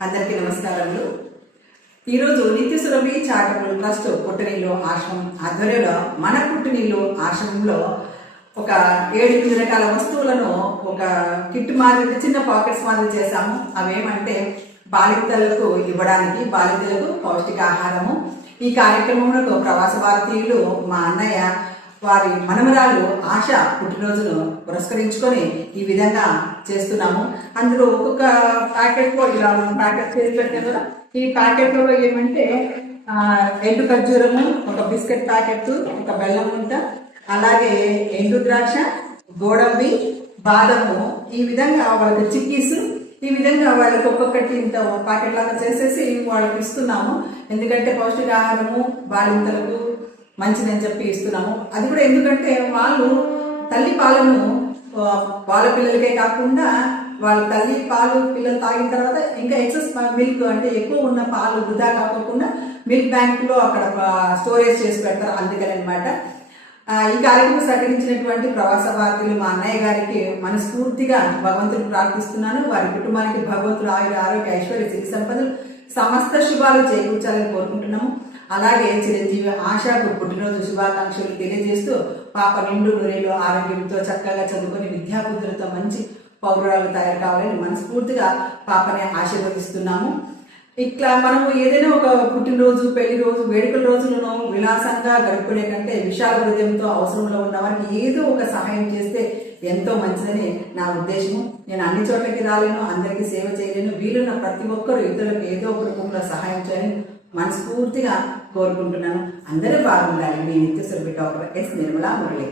అందరికీ నమస్కారములు. ఈరోజు నిత్య సురభి చారిటబుల్ ట్రస్ట్ పుట్టినిల్లు ఆశ్రమం ఆధ్వర్యంలో మన పుట్టినిల్లు ఆశ్రమంలో ఒక 7-8 రకాల వస్తువులను ఒక కిట్ మాదిరి చిన్న పాకెట్స్ మాదిరి చేశాము. అవేమంటే బాలింతలకు ఇవ్వడానికి, బాలింతలకు పౌష్టికాహారము. ఈ కార్యక్రమంలో ప్రవాస భారతీయులు మా అన్నయ్య వారి మనమరాలు ఆశ పుట్టినరోజును పురస్కరించుకొని ఈ విధంగా చేస్తున్నాము. అందులో ఒక్కొక్క ప్యాకెట్లో ఇలా ప్యాకెట్ చేసి పెట్టారు కదా. ఈ ప్యాకెట్లో ఏమంటే ఎండు ఖర్జూరము, ఒక బిస్కెట్ ప్యాకెట్, ఒక బెల్లం ముద్ద, అలాగే ఎండు ద్రాక్ష, గోడంబి, బాదము, ఈ విధంగా వాళ్ళకి చిక్కీస్, ఈ విధంగా వాళ్ళకి ఒక్కొక్కటి ఇంత ప్యాకెట్ లాగా చేసేసి వాళ్ళకి ఇస్తున్నాము. ఎందుకంటే పౌష్టికాహారము బాలింతలకు మంచిదని చెప్పి ఇస్తున్నాము. అది కూడా ఎందుకంటే వాళ్ళు తల్లి పాలను వాళ్ళ పిల్లలకే కాకుండా వాళ్ళ తల్లి పాలు పిల్లలు తాగిన తర్వాత ఇంకా ఎక్సెస్ మిల్క్ అంటే ఎక్కువ ఉన్న పాలు వృధా కాకుండా మిల్క్ బ్యాంకులో అక్కడ స్టోరేజ్ చేసి పెడతారు. అందుకని అనమాట. ఈ కార్యక్రమం సహకరించినటువంటి ప్రవాస భారతీయులు మా అన్నయ్య గారికి మనస్ఫూర్తిగా భగవంతుని ప్రార్థిస్తున్నాను. వారి కుటుంబానికి భగవంతుడు ఆయుర ఆరోగ్య ఐశ్వర్య సిరి సంపదలు సమస్త శుభాలు చేకూర్చాలని కోరుకుంటున్నాము. అలాగే చిరంజీవి ఆశకు పుట్టినరోజు శుభాకాంక్షలు తెలియజేస్తూ పాప నిండు నూరేళ్ళు ఆరోగ్యంతో చక్కగా చదువుకొని విద్యాబుద్ధులతో మంచి పౌరురాలు తయారు కావాలని మనస్ఫూర్తిగా పాపని ఆశీర్వదిస్తున్నాము. ఇట్లా మనము ఏదైనా ఒక పుట్టినరోజు, పెళ్లి రోజు, వేడుకల రోజులను విలాసంగా గడుపుకునే కంటే విశాల హృదయంతో అవసరంలో ఉన్న వారికి ఏదో ఒక సహాయం చేస్తే ఎంతో మంచిదని నా ఉద్దేశము. నేను అన్ని చోట్లకి రాలేను, అందరికీ సేవ చేయలేను. వీలున్న ప్రతి ఒక్కరు ఇతరులకు ఏదో ఒక రూపంలో సహాయం చేయాలని మనస్ఫూర్తిగా కోరుకుంటున్నాను. అందరూ బాగుండాలి. మీ నిత్య సురభి డాక్టర్ ఎస్ నిర్మలా మురళి.